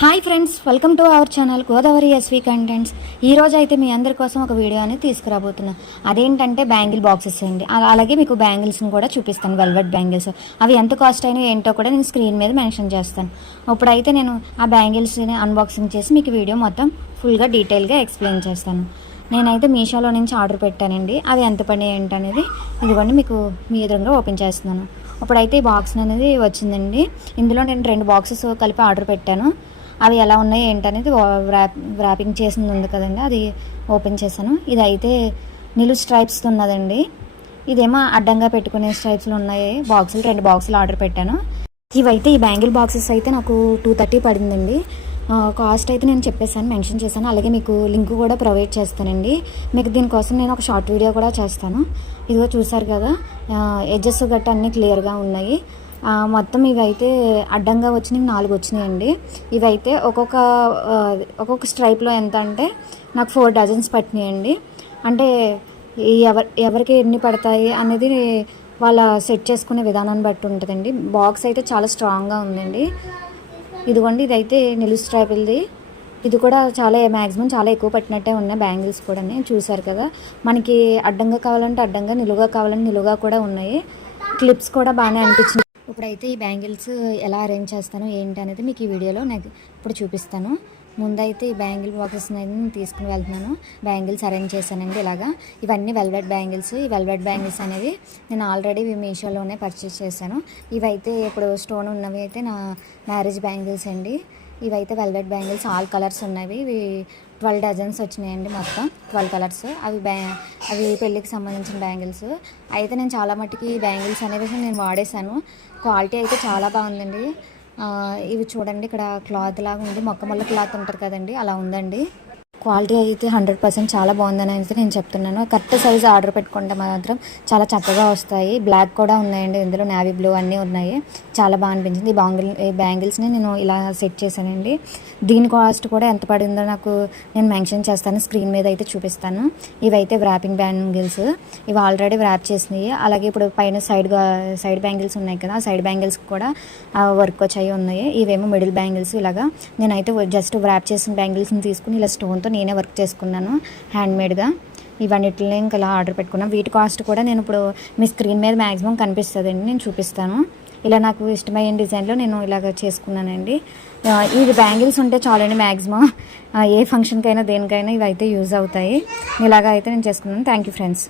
Hi friends welcome to our channel Godavari S V contents ఈ అయితే మీ అందరి కోసం ఒక వీడియో అనేది తీసుకురాబోతున్నా. అదేంటంటే బ్యాంగిల్ బాక్సెస్ అండి. అలాగే మీకు బ్యాంగిల్స్ని కూడా చూపిస్తాను వెల్వెట్ బ్యాంగిల్స్ అవి ఎంత కాస్ట్ అయినా ఏంటో కూడా నేను స్క్రీన్ మీద మెన్షన్ చేస్తాను. ఇప్పుడైతే నేను ఆ బ్యాంగిల్స్ని అన్బాక్సింగ్ చేసి మీకు వీడియో మొత్తం ఫుల్గా డీటెయిల్గా ఎక్స్ప్లెయిన్ చేస్తాను. నేనైతే మీషోలో నుంచి ఆర్డర్ పెట్టానండి. అవి ఎంత పని ఏంటనేది ఇదిగోండి మీకు మీ ఎదురుగా ఓపెన్ చేస్తున్నాను. ఇప్పుడైతే ఈ బాక్స్ అనేది వచ్చిందండి. ఇందులో నేను రెండు బాక్సెస్ కలిపి ఆర్డర్ పెట్టాను. అవి ఎలా ఉన్నాయి ఏంటనేది ర్యాప్ ర్యాపింగ్ చేసింది ఉంది కదండి అది ఓపెన్ చేశాను. ఇది అయితే నిలువు స్ట్రైప్స్ ఉన్నదండి. ఇదేమో అడ్డంగా పెట్టుకునే స్ట్రైప్స్లు ఉన్నాయి. బాక్సులు రెండు బాక్సులు ఆర్డర్ పెట్టాను. ఇవైతే ఈ బ్యాంగిల్ బాక్సెస్ అయితే నాకు టూ థర్టీ పడిందండి. కాస్ట్ అయితే నేను చెప్పేసాను మెన్షన్ చేశాను. అలాగే మీకు లింక్ కూడా ప్రొవైడ్ చేస్తానండి. మీకు దీనికోసం నేను ఒక షార్ట్ వీడియో కూడా చేస్తాను. ఇదిగో చూసారు కదా ఎడ్జెస్ గట్ట అన్నీ క్లియర్గా ఉన్నాయి. మొత్తం ఇవైతే అడ్డంగా వచ్చినాయి నాలుగు వచ్చినాయండి. ఇవైతే ఒక్కొక్క ఒక్కొక్క స్ట్రైప్లో ఎంత అంటే నాకు ఫోర్ డజన్స్ పట్టినాయండి. అంటే ఎవరి ఎవరికి ఎన్ని పడతాయి అనేది వాళ్ళ సెట్ చేసుకునే విధానాన్ని బట్టి ఉంటుందండి. బాక్స్ అయితే చాలా స్ట్రాంగ్గా ఉందండి. ఇదిగోండి ఇదైతే నిలువు స్ట్రైపుల్ది ఇది కూడా చాలా మ్యాక్సిమం చాలా ఎక్కువ పట్టినట్టే ఉన్నాయి బ్యాంగిల్స్ కూడా చూసారు కదా మనకి అడ్డంగా కావాలంటే అడ్డంగా నిలువుగా కావాలంటే నిలువుగా కూడా ఉన్నాయి. క్లిప్స్ కూడా బాగానే అనిపించింది ఇప్పుడైతే ఈ బ్యాంగిల్స్ ఎలా అరేంజ్ చేస్తాను ఏంటి అనేది మీకు ఈ వీడియోలో నాకు ఇప్పుడు చూపిస్తాను. ముందైతే ఈ బ్యాంగిల్ బాక్సెస్ నేను తీసుకుని వెళ్తున్నాను. బ్యాంగిల్స్ అరేంజ్ చేశానండి ఇలాగా. ఇవన్నీ వెల్వెట్ బ్యాంగిల్స్. ఈ వెల్వెట్ బ్యాంగిల్స్ అనేవి నేను ఆల్రెడీ మీషోలోనే పర్చేస్ చేశాను. ఇవైతే ఇప్పుడు స్టోన్ ఉన్నవి అయితే నా మ్యారేజ్ బ్యాంగిల్స్ అండి. ఇవైతే వెల్వెట్ బ్యాంగిల్స్ ఆల్ కలర్స్ ఉన్నవి. ఇవి ట్వెల్వ్ డజన్స్ వచ్చినాయండి మొత్తం ట్వెల్వ్ కలర్స్. అవి బ్యా అవి పెళ్ళికి సంబంధించిన బ్యాంగిల్స్. అయితే నేను చాలా మట్టుకి బ్యాంగిల్స్ అనేవి నేను వాడేశాను. క్వాలిటీ అయితే చాలా బాగుందండి. ఇవి చూడండి ఇక్కడ క్లాత్ లాగా ఉంది. మొక్క మొల్ల క్లాత్ ఉంటారు కదండి అలా ఉందండి. క్వాలిటీ అయితే హండ్రెడ్ పర్సెంట్ చాలా బాగుందని అయితే నేను చెప్తున్నాను. కరెక్ట్ సైజ్ ఆర్డర్ పెట్టుకుంటే మాత్రం చాలా చక్కగా వస్తాయి. బ్లాక్ కూడా ఉన్నాయండి. ఇందులో నావీ బ్లూ అన్నీ ఉన్నాయి. చాలా బాగా అనిపించింది. ఈ బాంగిల్ ఈ బ్యాంగిల్స్ని నేను ఇలా సెట్ చేశానండి. దీని కాస్ట్ కూడా ఎంత పడిందో నాకు నేను మెన్షన్ చేస్తాను. స్క్రీన్ మీద అయితే చూపిస్తాను. ఇవైతే వ్రాపింగ్ బ్యాంగిల్స్. ఇవి ఆల్రెడీ వ్రాప్ చేసినాయి అలాగే ఇప్పుడు పైన సైడ్ సైడ్ బ్యాంగిల్స్ ఉన్నాయి కదా సైడ్ బ్యాంగిల్స్ కూడా వర్క్ వచ్చాయి ఉన్నాయి. ఇవేమో మిడిల్ బ్యాంగిల్స్ ఇలాగా. నేనైతే జస్ట్ వ్రాప్ చేసిన బ్యాంగిల్స్ని తీసుకుని ఇలా స్టోన్తో నేనే వర్క్ చేసుకున్నాను హ్యాండ్మేడ్గా. ఇవన్నిటిని ఇంకా అలా ఆర్డర్ పెట్టుకున్నాను వీటి కాస్ట్ కూడా నేను ఇప్పుడు మీ స్క్రీన్ మీద మ్యాక్సిమం కనిపిస్తుందండి. నేను చూపిస్తాను. ఇలా నాకు ఇష్టమైన డిజైన్లో నేను ఇలాగ చేసుకున్నానండి. ఇది ఇవి బ్యాంగిల్స్ ఉంటే చాలండి మ్యాక్సిమం ఏ ఫంక్షన్కైనా దేనికైనా ఇవి అయితే యూజ్ అవుతాయి. ఇలాగ అయితే నేను చేసుకున్నాను. Thank you friends.